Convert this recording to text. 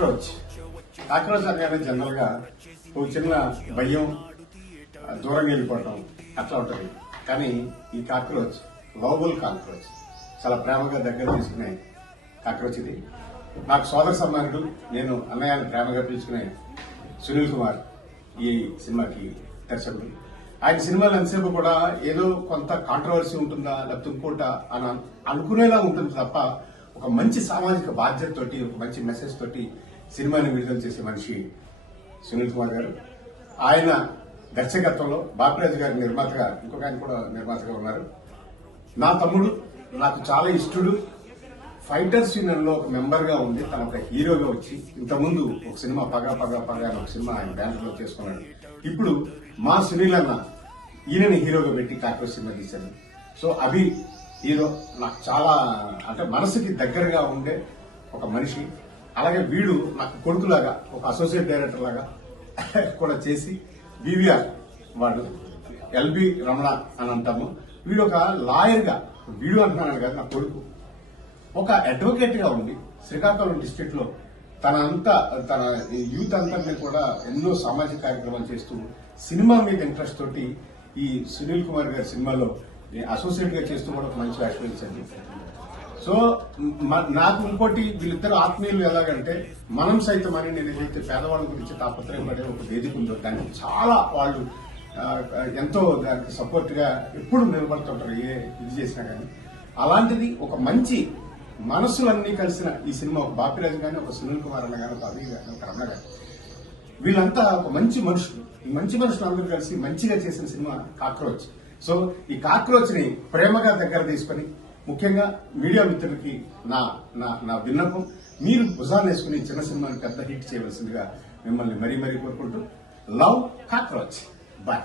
Cockroach అనగానే general గా ఒక చిన్న భయం, దూరంగా వెళ్ళిపోవటం అట్లా ఉంటుంది. కానీ ఈ కాక్రోచ్ లవబుల్ కాక్రోచ్, చాలా ప్రేమగా దగ్గర తీసుకునే కాక్రోచ్ ఇది. నాకు సోదర సమానుడు, నేను అన్నయ్యని ప్రేమగా పిలుచుకునే సునీల్ కుమార్ ఈ సినిమాకి దర్శకుడు. ఆయన సినిమాలు ఎంతసేపు కూడా ఏదో కొంత కాంట్రవర్సీ ఉంటుందా లేకపోతే ఇంకోట అని అనుకునేలా ఉంటుంది తప్ప ఒక మంచి సామాజిక బాధ్యత తోటి, ఒక మంచి మెసేజ్ తోటి సినిమాని విడుదల చేసే మనిషి సునీల్ కుమార్ గారు. ఆయన దర్శకత్వంలో బాపిరాజు గారి నిర్మాతగా, ఇంకొక ఆయన కూడా నిర్మాతగా ఉన్నారు. నా తమ్ముడు, నాకు చాలా ఇష్టడు. ఫైటర్స్ యూనియన్ లో ఒక మెంబర్ గా ఉంది, తన ఒక హీరోగా వచ్చి ఇంతకుముందు ఒక సినిమా పగ అని ఒక సినిమా ఆయన బ్యానర్ లో చేసుకున్నాడు. ఇప్పుడు మా సునీల్ అన్న ఈయనని హీరోగా పెట్టి కాక్రోచ్ సినిమా తీశారు. సో అభి హీరో నాకు చాలా అంటే మనసుకి దగ్గరగా ఉండే ఒక మనిషి. అలాగే వీడు నాకు కొడుకులాగా, ఒక అసోసియేట్ డైరెక్టర్ లాగా కూడా చేసి, బీవీఆర్ వాడు ఎల్బి రమణ అని అంటాము. వీడు ఒక లాయర్ గా, వీడు అంటున్నాడు కదా నా కొడుకు, ఒక అడ్వకేట్ గా ఉండి శ్రీకాకుళం డిస్ట్రిక్ట్ లో తన యూత్ అందరినీ కూడా ఎన్నో సామాజిక కార్యక్రమాలు చేస్తూ సినిమా మీద ఇంట్రెస్ట్ తోటి ఈ సునీల్ కుమార్ గారి సినిమాలో అసోసియేట్ గా చేస్తూ కూడా ఒక మంచి వేషం ఇచ్చింది. సో నాకు ఇంకోటి, వీళ్ళిద్దరు ఆత్మీయులు ఎలాగంటే మనం సైతం అని నేను ఏదైతే పేదవాళ్ళ గురించి తాపత్రయపడే ఒక వేదిక ఉందో దానికి చాలా వాళ్ళు ఎంతో దానికి సపోర్ట్ గా ఎప్పుడు నిలబడుతుంటారు, ఏ ఇది చేసినా కానీ. అలాంటిది ఒక మంచి మనసులన్నీ కలిసిన ఈ సినిమా, ఒక బాపిరాజు కానీ, ఒక సునీల్ కుమార్ అన్న కానీ, ఒక అభి కానీ, ఒక రమణ గారు, వీళ్ళంతా ఒక మంచి మనుషులు. ఈ మంచి మనుషులు అందరూ కలిసి మంచిగా చేసిన సినిమా కాక్రోచ్. సో ఈ కాక్రోచ్ ని ప్రేమగా దగ్గర తీసుకుని, ముఖ్యంగా మీడియా మిత్రులకి నా విన్నపం, మీరు భుజాన్ని వేసుకుని చిన్న సినిమాని పెద్ద హిట్ చేయవలసిందిగా మిమ్మల్ని మరీ కోరుకుంటూ, లవ్ కాక్రోచ్. బాయ్.